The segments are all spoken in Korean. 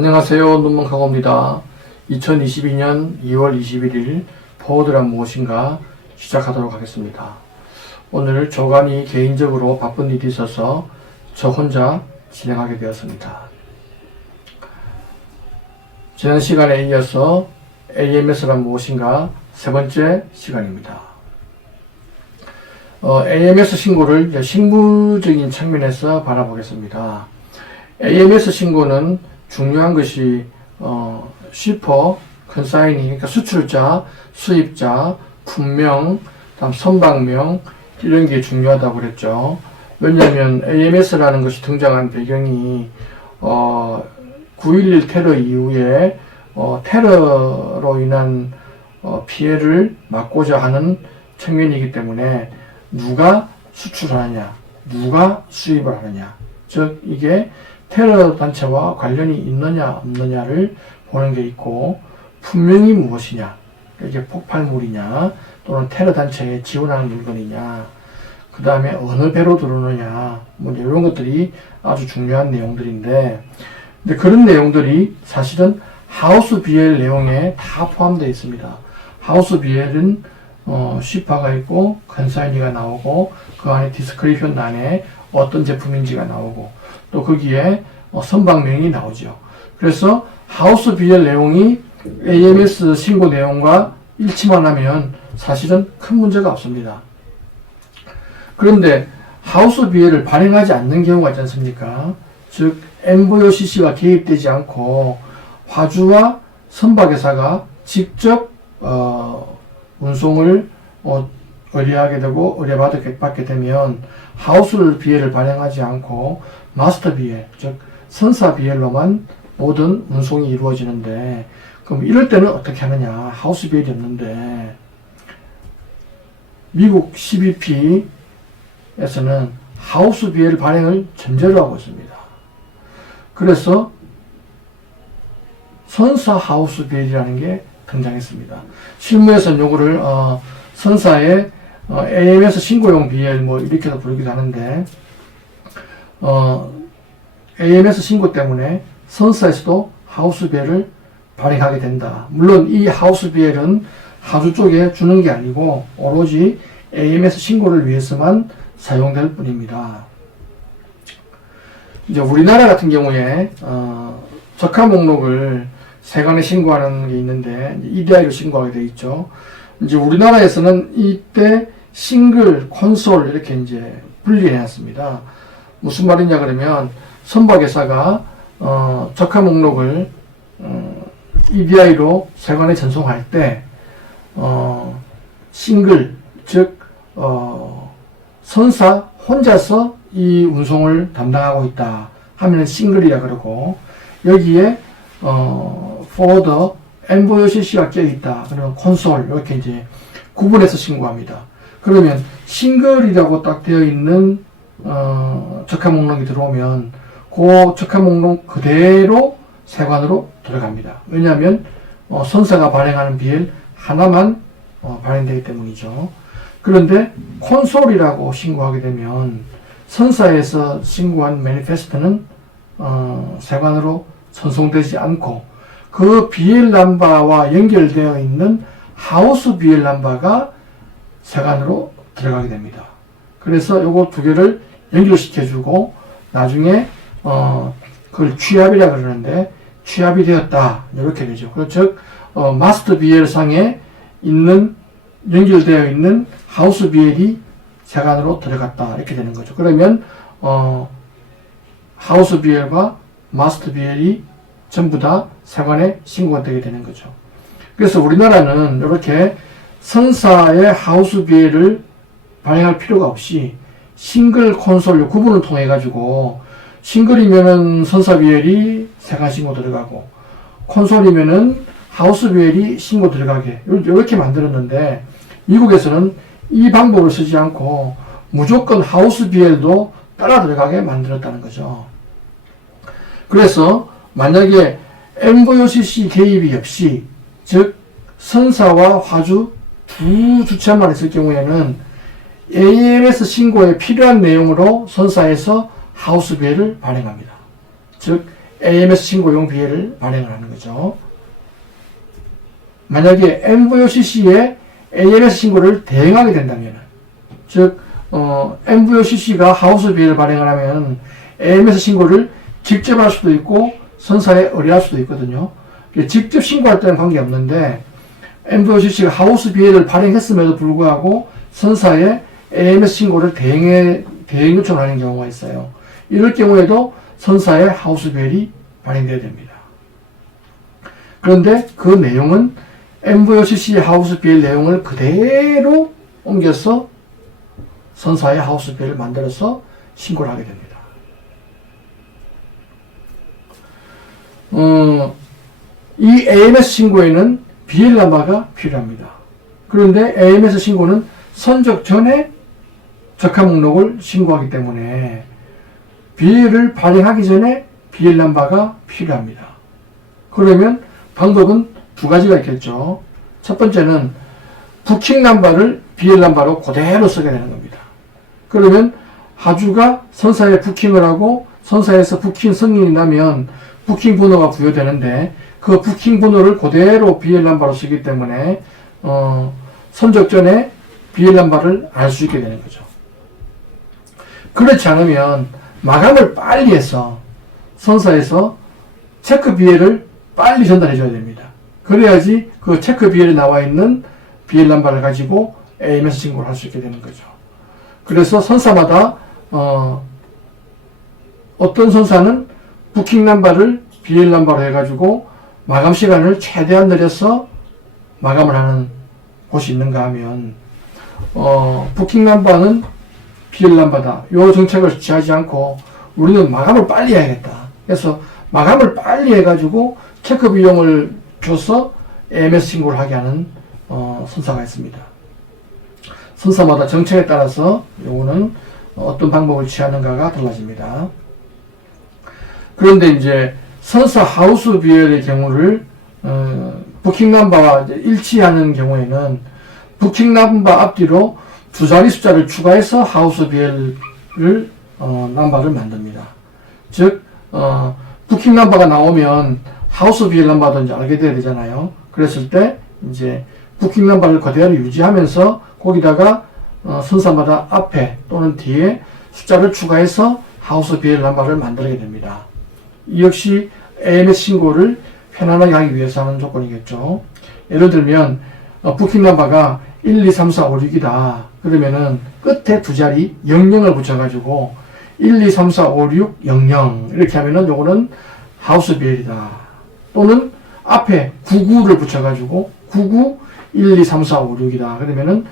안녕하세요. 눈먼카고입니다. 2022년 2월 21일 포워드란 무엇인가 시작하도록 하겠습니다. 오늘 조간이 개인적으로 바쁜 일이 있어서 저 혼자 진행하게 되었습니다. 지난 시간에 이어서 AMS란 무엇인가 세 번째 시간입니다. AMS 신고를 실무적인 측면에서 바라보겠습니다. AMS 신고는 중요한 것이 쉬퍼, 컨사이니, 그러니까 수출자, 수입자, 품명, 다음 선박명 이런 게 중요하다고 그랬죠. 왜냐하면 AMS라는 것이 등장한 배경이 9.11 테러 이후에 테러로 인한 피해를 막고자 하는 측면이기 때문에 누가 수출하느냐, 누가 수입을 하느냐, 즉 이게 테러 단체와 관련이 있느냐 없느냐를 보는 게 있고, 품명이 무엇이냐, 이게 폭발물이냐 또는 테러 단체에 지원하는 물건이냐, 그 다음에 어느 배로 들어오느냐, 뭐 이런 것들이 아주 중요한 내용들인데, 근데 그런 내용들이 사실은 하우스 BL 내용에 다 포함되어 있습니다. 하우스 BL은 쉬파가 있고 컨사이니가 나오고 그 안에 디스크리프션 안에 어떤 제품인지가 나오고 또 거기에 선박명이 나오죠. 그래서 하우스 BL 내용이 AMS 신고 내용과 일치만 하면 사실은 큰 문제가 없습니다. 그런데 하우스 BL을 발행하지 않는 경우가 있지 않습니까? 즉 MVOCC가 개입되지 않고 화주와 선박회사가 직접 운송을 의뢰하게 되고 의뢰받게 되면 하우스 BL을 발행하지 않고 마스터 BL, 즉 선사 BL로만 모든 운송이 이루어지는데, 그럼 이럴 때는 어떻게 하느냐? 하우스 BL이 없는데 미국 CBP에서는 하우스 BL 발행을 전제로 하고 있습니다. 그래서 선사 하우스 BL이라는 게 등장했습니다. 실무에서는 요거를 선사의 AMS 신고용 BL 뭐 이렇게도 부르기도 하는데, AMS 신고 때문에 선사에서도 하우스 BL을 발행하게 된다. 물론 이 하우스 BL은 하주 쪽에 주는 게 아니고 오로지 AMS 신고를 위해서만 사용될 뿐입니다. 이제 우리나라 같은 경우에 적합 목록을 세관에 신고하는 게 있는데 EDI로 신고하게 되어 있죠. 이제 우리나라에서는 이때 싱글, 콘솔 이렇게 이제 분리해 놨습니다. 무슨 말이냐 그러면 선박회사가 적합 목록을 EDI로 세관에 전송할 때 싱글, 즉 선사 혼자서 이 운송을 담당하고 있다 하면 싱글이라 그러고, 여기에 for the MVOCC가 껴있다 그러면 콘솔 이렇게 이제 구분해서 신고합니다. 그러면 싱글이라고 딱 되어 있는 적합 목록이 들어오면 그 적합 목록 그대로 세관으로 들어갑니다. 왜냐하면 선사가 발행하는 BL 하나만 발행되기 때문이죠. 그런데 콘솔이라고 신고하게 되면 선사에서 신고한 매니페스트는 세관으로 전송되지 않고 그 BL 넘버와 연결되어 있는 하우스 BL 넘버가 세관으로 들어가게 됩니다. 그래서 요거 두 개를 연결시켜주고 나중에 그걸 취합이라 그러는데 취합이 되었다 이렇게 되죠. 즉 마스터 BL 상에 있는 연결되어 있는 하우스 BL이 세관으로 들어갔다 이렇게 되는 거죠. 그러면 하우스 BL과 마스터 BL이 전부 다 세관에 신고가 되게 되는 거죠. 그래서 우리나라는 이렇게 선사의 하우스 BL을 발행할 필요가 없이 싱글, 콘솔 구분을 통해 가지고 싱글이면은 선사 BL이 세관 신고 들어가고 콘솔이면은 하우스 BL이 신고 들어가게 이렇게 만들었는데, 미국에서는 이 방법을 쓰지 않고 무조건 하우스 BL도 따라 들어가게 만들었다는 거죠. 그래서 만약에 MVOCC 개입이 없이, 즉 선사와 화주 두 주체만 있을 경우에는 AMS 신고에 필요한 내용으로 선사에서 하우스 BL을 발행합니다. 즉 AMS 신고용 BL을 발행을 하는 거죠. 만약에 MVOCC에 AMS 신고를 대행하게 된다면, 즉 MVOCC가 하우스 BL을 발행을 하면 AMS 신고를 직접 할 수도 있고 선사에 의뢰할 수도 있거든요. 직접 신고할 때는 관계없는데 MVOCC가 하우스 BL을 발행했음에도 불구하고 선사에 AMS 신고를 대행 요청을 하는 경우가 있어요. 이럴 경우에도 선사에 하우스 BL이 발행되어야 됩니다. 그런데 그 내용은 MVOCC 하우스 BL 내용을 그대로 옮겨서 선사에 하우스 BL을 만들어서 신고를 하게 됩니다. 이 AMS 신고에는 BL 넘버가 필요합니다. 그런데 AMS 신고는 선적 전에 적합 목록을 신고하기 때문에 BL을 발행하기 전에 BL 넘버가 필요합니다. 그러면 방법은 두 가지가 있겠죠. 첫 번째는 부킹 넘버를 BL 넘버로 그대로 쓰게 되는 겁니다. 그러면 하주가 선사에 부킹을 하고 선사에서 부킹 승인이 나면 부킹 번호가 부여되는데 그 부킹 번호를 그대로 BL 넘버로 쓰기 때문에 선적 전에 BL 넘버를 알 수 있게 되는 거죠. 그렇지 않으면 마감을 빨리 해서 선사에서 체크 BL을 빨리 전달해 줘야 됩니다. 그래야지 그 체크 BL에 나와 있는 BL 넘버를 가지고 AMS 신고를 할 수 있게 되는 거죠. 그래서 선사마다 어떤 선사는 부킹 넘버를 BL 넘버로 해가지고 마감 시간을 최대한 늘려서 마감을 하는 곳이 있는가 하면 부킹 넘버는 BL 넘버다. 이 정책을 취하지 않고 우리는 마감을 빨리 해야겠다. 그래서 마감을 빨리 해가지고 체크 비용을 줘서 AMS 신고를 하게 하는 선사가 있습니다. 선사마다 정책에 따라서 요거는 어떤 방법을 취하는가가 달라집니다. 그런데 이제 선사 하우스 BL의 경우를 부킹 넘버와 일치하는 경우에는 부킹 넘버 앞뒤로 두 자리 숫자를 추가해서 하우스 BL을 넘버를 만듭니다. 즉 부킹 넘버가 나오면 하우스 BL 넘버도 이제 알게 돼야 되잖아요. 그랬을 때 이제 부킹 넘버를 그대로 유지하면서 거기다가 선사마다 앞에 또는 뒤에 숫자를 추가해서 하우스 BL 넘버를 만들게 됩니다. 이 역시 AMS 신고를 편안하게 하기 위해서 하는 조건이겠죠. 예를 들면 부킹 넘버가 1, 2, 3, 4, 5, 6이다. 그러면은 끝에 두 자리 00을 붙여가지고 1, 2, 3, 4, 5, 6, 00 이렇게 하면은 요거는 하우스 BL이다. 또는 앞에 99를 붙여가지고 99, 1, 2, 3, 4, 5, 6이다. 그러면은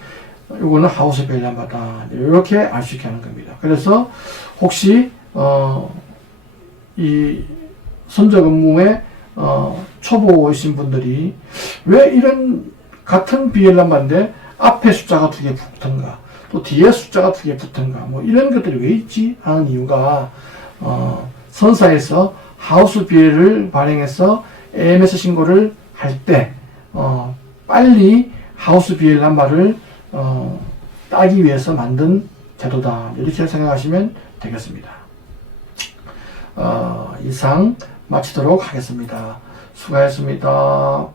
요거는 하우스 BL 넘버다. 이렇게 알 수 있게 하는 겁니다. 그래서 혹시 이 선적 업무에 초보이신 분들이 왜 이런 같은 BL 넘버인데 앞에 숫자가 두 개 붙은가 또 뒤에 숫자가 두 개 붙은가 뭐 이런 것들이 왜 있지 하는 이유가 선사에서 하우스 BL을 발행해서 AMS 신고를 할 때 빨리 하우스 BL 넘버를 따기 위해서 만든 제도다. 이렇게 생각하시면 되겠습니다. 이상 마치도록 하겠습니다. 수고하셨습니다.